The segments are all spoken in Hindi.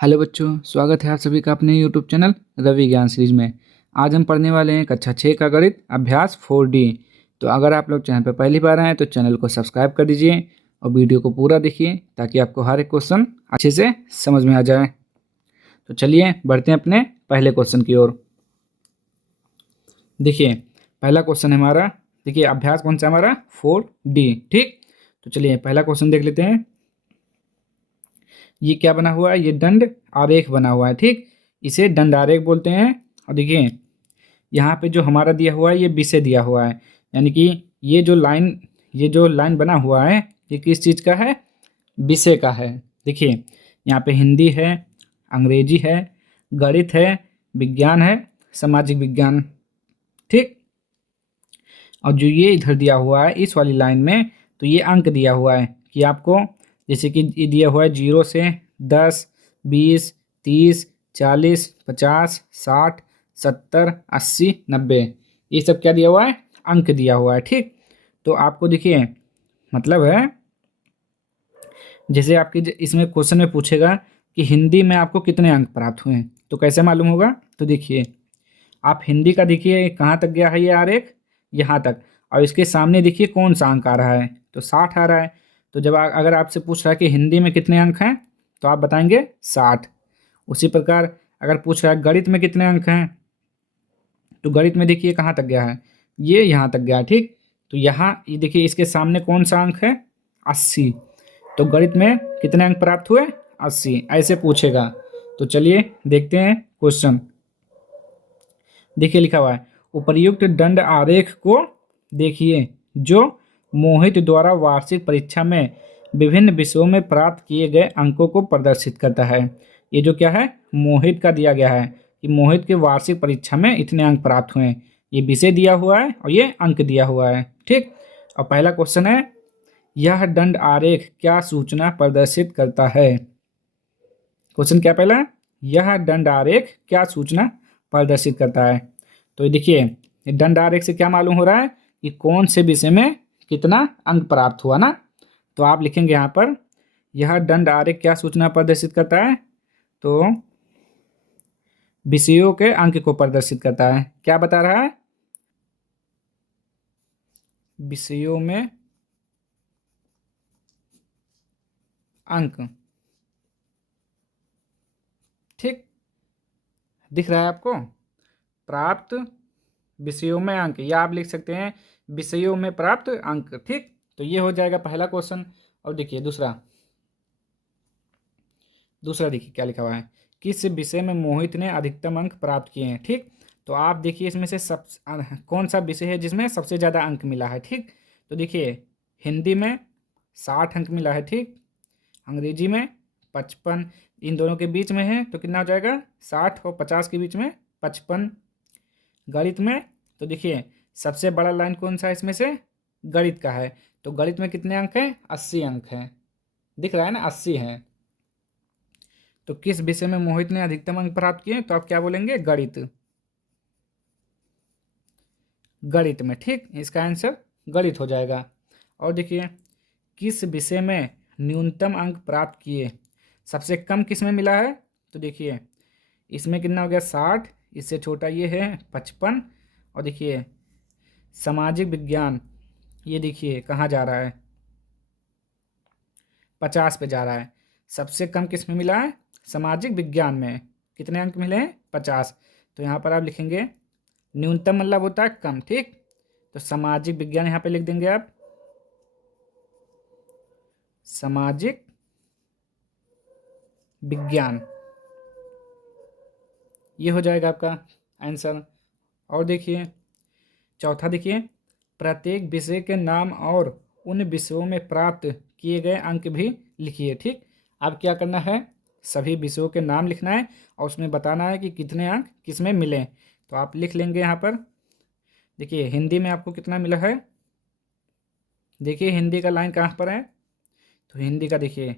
हेलो बच्चों, स्वागत है आप सभी का अपने यूट्यूब चैनल रवि ज्ञान सीरीज में। आज हम पढ़ने वाले हैं कक्षा 6 का गणित अभ्यास 4D। तो अगर आप लोग चैनल पर पहली बार आए हैं तो चैनल को सब्सक्राइब कर दीजिए और वीडियो को पूरा देखिए ताकि आपको हर एक क्वेश्चन अच्छे से समझ में आ जाए। तो चलिए बढ़ते हैं अपने पहले क्वेश्चन की ओर। देखिए पहला क्वेश्चन है हमारा, देखिए अभ्यास कौन सा हमारा 4D। ठीक, तो चलिए पहला क्वेश्चन देख लेते हैं। ये क्या बना हुआ है? ये दंड आरेख बना हुआ है। ठीक, इसे दंड आरेख बोलते हैं। और देखिए यहाँ पे जो हमारा दिया हुआ है ये विषय दिया हुआ है, यानी कि ये जो लाइन बना हुआ है ये किस चीज़ का है? विषय का है। देखिए यहाँ पे हिंदी है, अंग्रेजी है, गणित है, विज्ञान है, सामाजिक विज्ञान। ठीक, और जो ये इधर दिया हुआ है इस वाली लाइन में, तो ये अंक दिया हुआ है कि आपको, जैसे कि ये दिया हुआ है 0 से 10, 20, 30, 40, 50, 60, 70, 80, 90, ये सब क्या दिया हुआ है? अंक दिया हुआ है। ठीक, तो आपको देखिए मतलब है, जैसे आपके इसमें क्वेश्चन में पूछेगा कि हिंदी में आपको कितने अंक प्राप्त हुए हैं, तो कैसे मालूम होगा? तो देखिए आप हिंदी का देखिए कहाँ तक गया है ये आरेख, यहाँ तक, और इसके सामने देखिए कौन सा अंक आ रहा है, तो 60 आ रहा है। तो जब अगर आपसे पूछ रहा है कि हिंदी में कितने अंक हैं, तो आप बताएंगे 60। उसी प्रकार अगर पूछ रहा है गणित में कितने अंक हैं, तो गणित में देखिए कहाँ तक गया है, ये यहाँ तक गया है। ठीक, तो यहाँ ये देखिए इसके सामने कौन सा अंक है? 80। तो गणित में कितने अंक प्राप्त हुए? 80, ऐसे पूछेगा। तो चलिए देखते हैं क्वेश्चन। देखिए लिखा हुआ है, उपर्युक्त दंड आरेख को देखिए जो मोहित द्वारा वार्षिक परीक्षा में विभिन्न विषयों में प्राप्त किए गए अंकों को प्रदर्शित करता है। ये जो क्या है? मोहित का दिया गया है कि मोहित के वार्षिक परीक्षा में इतने अंक प्राप्त हुए हैं। ये विषय दिया हुआ है और ये अंक दिया हुआ है। ठीक, और पहला क्वेश्चन है, यह दंड आरेख क्या सूचना प्रदर्शित करता है? क्वेश्चन क्या पहला? यह दंड आरेख क्या सूचना प्रदर्शित करता है? तो ये देखिए दंड आरेख से क्या मालूम हो रहा है कि कौन से विषय में कितना अंक प्राप्त हुआ ना। तो आप लिखेंगे यहाँ पर, यह दंड आरेख क्या सूचना प्रदर्शित करता है? तो विषयों के अंक को प्रदर्शित करता है। क्या बता रहा है? विषयों में अंक। ठीक, दिख रहा है आपको? प्राप्त विषयों में अंक, या आप लिख सकते हैं विषयों में प्राप्त अंक। ठीक, तो ये हो जाएगा पहला क्वेश्चन। और देखिए दूसरा, देखिए क्या लिखा हुआ है, किस विषय में मोहित ने अधिकतम अंक प्राप्त किए हैं। ठीक, तो आप देखिए इसमें से सब कौन सा विषय है जिसमें सबसे ज़्यादा अंक मिला है। ठीक, तो देखिए हिंदी में 60 अंक मिला है। ठीक, अंग्रेजी में 55, इन दोनों के बीच में है तो कितना हो जाएगा? 60 और 50 के बीच में 55। गणित में तो देखिए सबसे बड़ा लाइन कौन सा है इसमें से? गणित का है। तो गणित में कितने अंक हैं? 80 अंक हैं। दिख रहा है ना, 80 हैं। तो किस विषय में मोहित ने अधिकतम अंक प्राप्त किए, तो आप क्या बोलेंगे? गणित। गणित में। ठीक, इसका आंसर गणित हो जाएगा। और देखिए किस विषय में न्यूनतम अंक प्राप्त किए, सबसे कम किस में मिला है? तो देखिए इसमें कितना हो गया? 60, इससे छोटा ये है 55। और देखिए सामाजिक विज्ञान, ये देखिए कहाँ जा रहा है? 50 पे जा रहा है। सबसे कम किस में मिला है? सामाजिक विज्ञान में। कितने अंक मिले हैं? 50। तो यहाँ पर आप लिखेंगे न्यूनतम मतलब होता है कम। ठीक, तो सामाजिक विज्ञान यहाँ पे लिख देंगे आप, सामाजिक विज्ञान, ये हो जाएगा आपका आंसर। और देखिए चौथा, देखिए प्रत्येक विषय के नाम और उन विषयों में प्राप्त किए गए अंक भी लिखिए। ठीक, अब क्या करना है? सभी विषयों के नाम लिखना है और उसमें बताना है कि कितने अंक किस में मिले। तो आप लिख लेंगे यहाँ पर। देखिए हिंदी में आपको कितना मिला है? देखिए हिंदी का लाइन कहाँ पर है? तो हिंदी का देखिए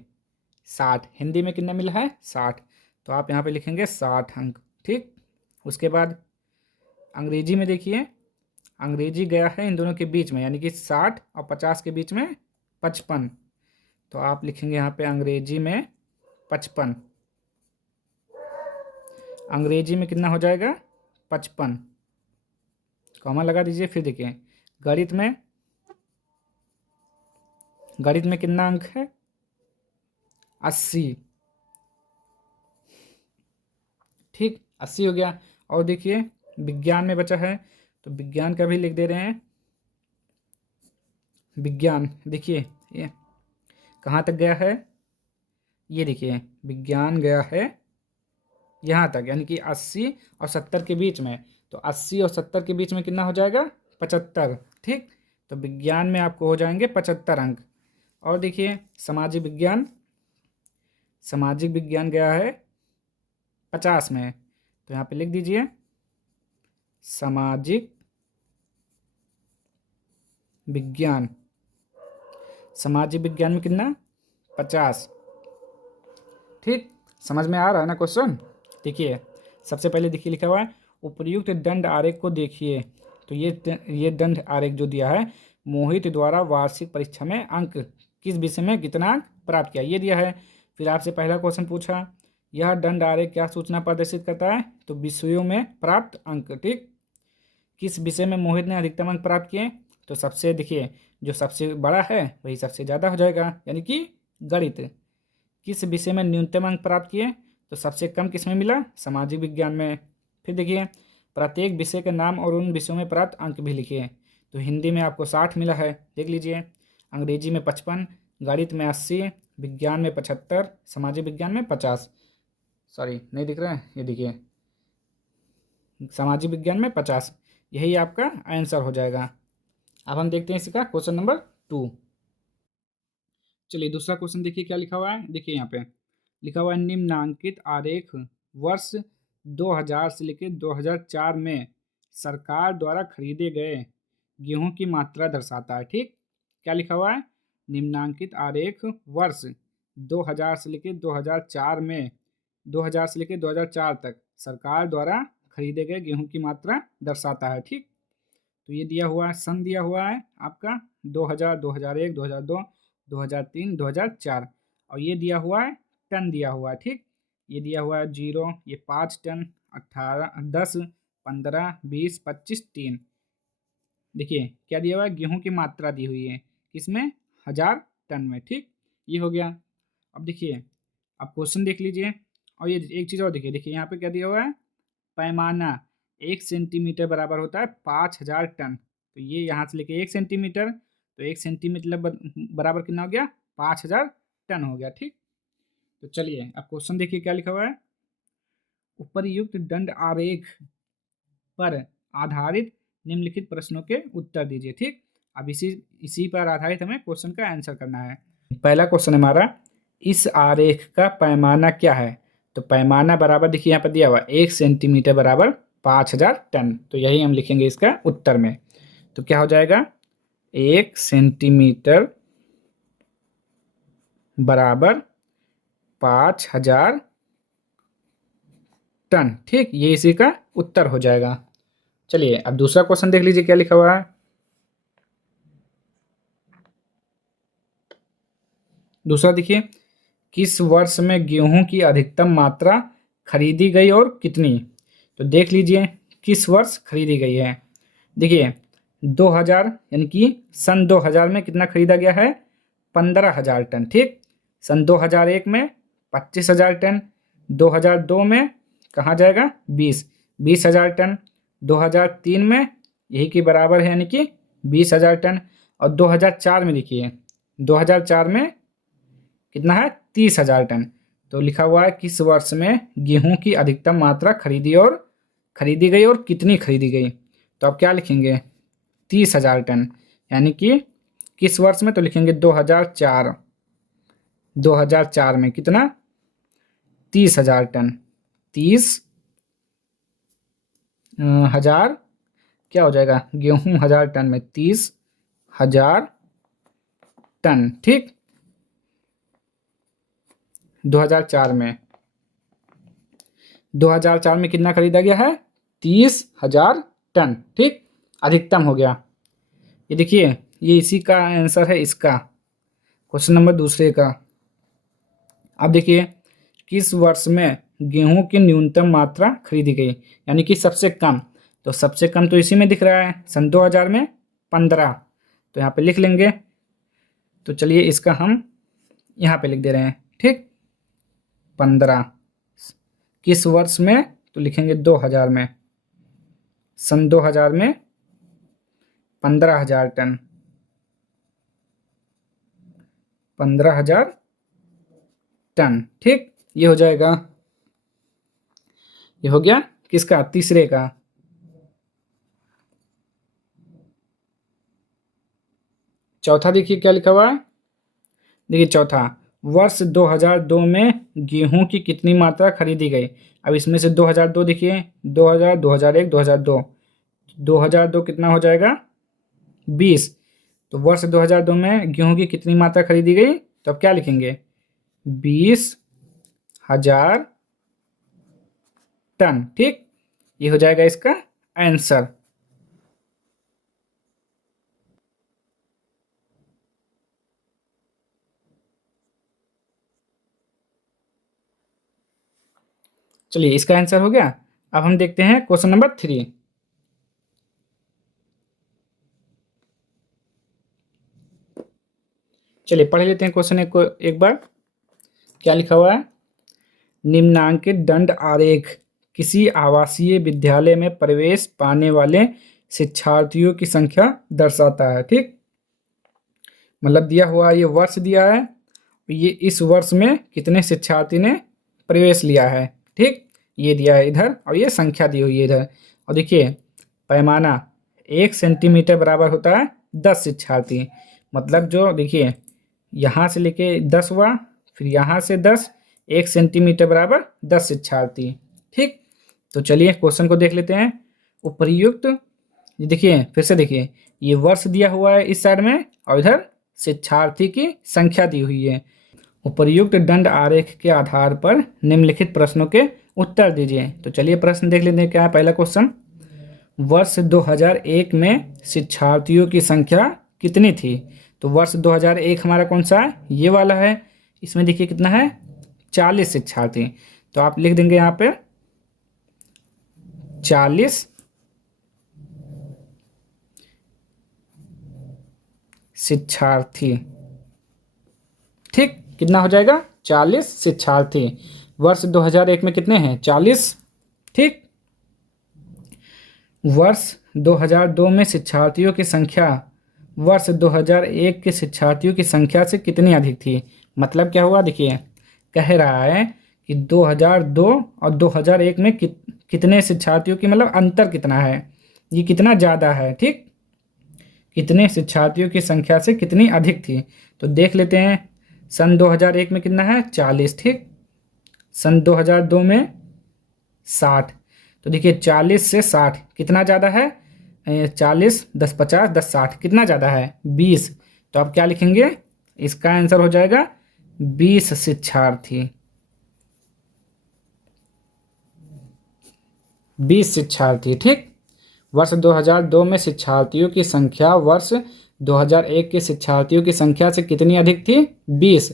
60, हिंदी में कितना मिला है? 60। तो आप यहाँ पे लिखेंगे 60 अंक। ठीक, उसके बाद अंग्रेजी में देखिए, अंग्रेजी गया है इन दोनों के बीच में, यानी कि 60 और 50 के बीच में 55। तो आप लिखेंगे यहाँ पे अंग्रेजी में 55। अंग्रेजी में कितना हो जाएगा 55, कॉमा लगा दीजिए। फिर देखिए गणित में कितना अंक है 80, ठीक 80 हो गया। और देखिए विज्ञान में बचा है, तो विज्ञान का भी लिख दे रहे हैं। विज्ञान देखिए ये कहाँ तक गया है, ये देखिए विज्ञान गया है यहाँ तक, यानी कि 80 और 70 के बीच में। तो 80 और 70 के बीच में कितना हो जाएगा 75, ठीक। तो विज्ञान में आपको हो जाएंगे 75 अंक। और देखिए सामाजिक विज्ञान गया है 50 में, तो यहाँ पे लिख दीजिए सामाजिक विज्ञान। सामाजिक विज्ञान में कितना 50, ठीक। समझ में आ रहा है ना क्वेश्चन। देखिए सबसे पहले देखिए लिखा हुआ है उपर्युक्त दंड आरेख को देखिए। तो ये दंड आरेख जो दिया है, मोहित द्वारा वार्षिक परीक्षा में अंक किस विषय में कितना अंक प्राप्त किया, ये दिया है। फिर आपसे पहला क्वेश्चन पूछा यह दंड आरेख क्या सूचना प्रदर्शित करता है, तो विषयों में प्राप्त अंक, ठीक। किस विषय में मोहित ने अधिकतम अंक प्राप्त किए, तो सबसे देखिए जो सबसे बड़ा है वही सबसे ज़्यादा हो जाएगा, यानी कि गणित। किस विषय में न्यूनतम अंक प्राप्त किए, तो सबसे कम किस में मिला सामाजिक विज्ञान में। फिर देखिए प्रत्येक विषय के नाम और उन विषयों में प्राप्त अंक भी लिखिए। तो हिंदी में आपको 60 मिला है, देख लीजिए। अंग्रेजी में 55, गणित में 80, विज्ञान में 75, सामाजिक विज्ञान में 50। सॉरी नहीं दिख रहा है, ये देखिए सामाजिक विज्ञान में 50। यही आपका आंसर हो जाएगा। अब हम देखते हैं इसका क्वेश्चन नंबर 2। चलिए दूसरा क्वेश्चन देखिए क्या लिखा हुआ है। देखिए यहाँ पे लिखा हुआ है निम्नांकित आरेख वर्ष 2000 से लेकर 2004 में सरकार द्वारा खरीदे गए गेहूं की मात्रा दर्शाता है, ठीक। क्या लिखा हुआ है निम्नांकित आरेख वर्ष 2000 से लेकर 2004 में 2000 से लेकर 2004 तक सरकार द्वारा खरीदे गए गेहूं की मात्रा दर्शाता है, ठीक। तो ये दिया हुआ है, सन दिया हुआ है आपका 2000, 2001, 2002, 2003, 2004। और ये दिया हुआ है टन दिया हुआ है, ठीक। ये दिया हुआ है 0, ये 5 टन, 18, 10, 15, 20, 25, 3। देखिए क्या दिया हुआ है गेहूं की मात्रा दी हुई है किसमें 1000 टन में, ठीक। ये हो गया। अब देखिए अब क्वेश्चन देख लीजिए। और ये एक चीज़ और देखिए, देखिए यहाँ पे क्या दिया हुआ है पैमाना 1 सेंटीमीटर बराबर होता है 5000 टन। तो ये यहाँ से लेके 1 सेंटीमीटर, तो 1 सेंटीमीटर बराबर कितना हो गया 5000 टन हो गया, ठीक। तो चलिए अब क्वेश्चन देखिए क्या लिखा हुआ है उपरयुक्त दंड आरेख पर आधारित निम्नलिखित प्रश्नों के उत्तर दीजिए, ठीक। अब इसी पर आधारित हमें क्वेश्चन का आंसर करना है। पहला क्वेश्चन हमारा इस आरेख का पैमाना क्या है, तो पैमाना बराबर देखिए यहाँ पर दिया हुआ 1 सेंटीमीटर बराबर 5000 टन। तो यही हम लिखेंगे इसका उत्तर में। तो क्या हो जाएगा 1 सेंटीमीटर बराबर 5000 टन, ठीक। ये इसी का उत्तर हो जाएगा। चलिए अब दूसरा क्वेश्चन देख लीजिए क्या लिखा हुआ है। दूसरा देखिए किस वर्ष में गेहूं की अधिकतम मात्रा खरीदी गई और कितनी। तो देख लीजिए किस वर्ष खरीदी गई है। देखिए 2000 यानी कि सन 2000 में कितना खरीदा गया है 15000 टन, ठीक। सन 2001 में 25000 टन, 2002 में कहाँ जाएगा 20000 टन, 2003 में यही के बराबर है यानी कि 20000 टन। और 2004 में देखिए 2004 में कितना है 30000 टन। तो लिखा हुआ है किस वर्ष में गेहूं की अधिकतम मात्रा खरीदी गई और कितनी खरीदी गई। तो आप क्या लिखेंगे 30000 टन, यानी कि किस वर्ष में, तो लिखेंगे 2004। 2004 में कितना 30000 टन, 30,000 क्या हो जाएगा गेहूं 1000 टन में 30,000 टन, ठीक। 2004 में कितना खरीदा गया है 30,000 टन, ठीक। अधिकतम हो गया। ये देखिए ये इसी का आंसर है इसका क्वेश्चन नंबर दूसरे का। अब देखिए किस वर्ष में गेहूं की न्यूनतम मात्रा खरीदी गई, यानी कि सबसे कम। तो सबसे कम तो इसी में दिख रहा है, सन 2000 में 15। तो यहाँ पे लिख लेंगे। तो चलिए इसका हम यहाँ पे लिख दे रहे हैं, ठीक। 15 किस वर्ष में, तो लिखेंगे 2000 में। सन 2000 में 15,000 टन, 15,000 टन, ठीक। ये हो जाएगा, ये हो गया किसका, तीसरे का। चौथा देखिए क्या लिखा हुआ है। देखिए चौथा, वर्ष 2002 में गेहूं की कितनी मात्रा खरीदी गई। अब इसमें से 2002 देखिए, 2000, 2001, 2002, 2002 कितना हो जाएगा, 20। तो वर्ष 2002 में गेहूं की कितनी मात्रा खरीदी गई, तो अब क्या लिखेंगे, 20,000 टन, ठीक। ये हो जाएगा इसका आंसर। चलिए इसका आंसर हो गया। अब हम देखते हैं क्वेश्चन नंबर 3। चलिए पढ़ लेते हैं क्वेश्चन एक बार। क्या लिखा हुआ है, निम्नांकित दंड आरेख किसी आवासीय विद्यालय में प्रवेश पाने वाले शिक्षार्थियों की संख्या दर्शाता है, ठीक। मतलब दिया हुआ ये वर्ष दिया है, ये इस वर्ष में कितने शिक्षार्थी ने प्रवेश लिया है, ठीक। ये दिया है इधर, और ये संख्या दी हुई है इधर। और देखिए पैमाना 1 सेंटीमीटर बराबर होता है 10 शिक्षार्थी। मतलब जो देखिए यहाँ से लेके 10 हुआ, फिर यहाँ से 10, 1 सेंटीमीटर बराबर 10 शिक्षार्थी, ठीक। तो चलिए क्वेश्चन को देख लेते हैं। उपर्युक्त, ये देखिए फिर से देखिए, ये वर्ष दिया हुआ है इस साइड में, और इधर शिक्षार्थी की संख्या दी हुई है। उपर्युक्त दंड आरेख के आधार पर निम्नलिखित प्रश्नों के उत्तर दीजिए। तो चलिए प्रश्न देख लेते हैं क्या है। पहला क्वेश्चन, वर्ष 2001 में शिक्षार्थियों की संख्या कितनी थी। तो वर्ष 2001 हमारा कौन सा है, ये वाला है। इसमें देखिए कितना है, 40 शिक्षार्थी। तो आप लिख देंगे यहाँ पे 40 शिक्षार्थी, ठीक। कितना हो जाएगा, 40 शिक्षार्थी। वर्ष 2001 में कितने हैं, 40, ठीक। वर्ष 2002 में शिक्षार्थियों की संख्या वर्ष 2001 के शिक्षार्थियों की संख्या से कितनी अधिक थी। मतलब क्या हुआ, देखिए कह रहा है कि 2002 और 2001 में कितने शिक्षार्थियों की, मतलब अंतर कितना है, ये कितना ज़्यादा है, ठीक। कितने शिक्षार्थियों की संख्या से कितनी अधिक थी। तो देख लेते हैं, सन 2001 में कितना है, 40, ठीक। सन 2002 में 60। तो देखिए 40 से 60 कितना ज़्यादा है, 40, 10, 50, 10, 60 कितना ज़्यादा है, 20। तो आप क्या लिखेंगे, इसका आंसर हो जाएगा 20 शिक्षार्थी, 20 शिक्षार्थी, ठीक। वर्ष 2002 में शिक्षार्थियों की संख्या वर्ष 2001 के शिक्षार्थियों की संख्या से कितनी अधिक थी, 20।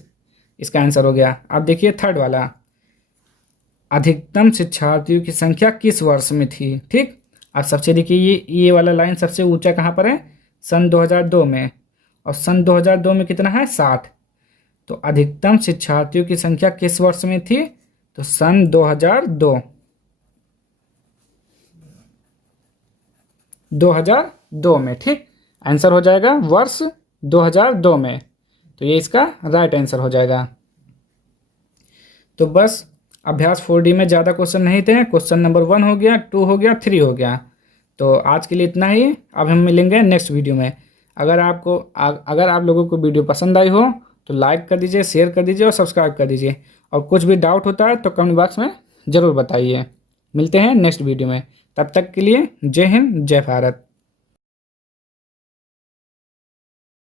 इसका आंसर हो गया। अब देखिए थर्ड वाला, अधिकतम शिक्षार्थियों की संख्या किस वर्ष में थी, ठीक। अब सबसे देखिए ये वाला लाइन सबसे ऊंचा कहाँ पर है, सन 2002 में। और सन 2002 में कितना है, 60। तो अधिकतम शिक्षार्थियों की संख्या किस वर्ष में थी, तो सन 2002, 2002 में, ठीक। आंसर हो जाएगा वर्ष 2002 में। तो ये इसका राइट आंसर हो जाएगा। तो बस अभ्यास 4D में ज़्यादा क्वेश्चन नहीं थे। क्वेश्चन नंबर 1 हो गया, 2 हो गया, 3 हो गया। तो आज के लिए इतना ही। अब हम मिलेंगे नेक्स्ट वीडियो में। अगर आप लोगों को वीडियो पसंद आई हो तो लाइक कर दीजिए, शेयर कर दीजिए और सब्सक्राइब कर दीजिए। और कुछ भी डाउट होता है तो कमेंट बॉक्स में ज़रूर बताइए। मिलते हैं नेक्स्ट वीडियो में, तब तक के लिए जय हिंद, जय भारत।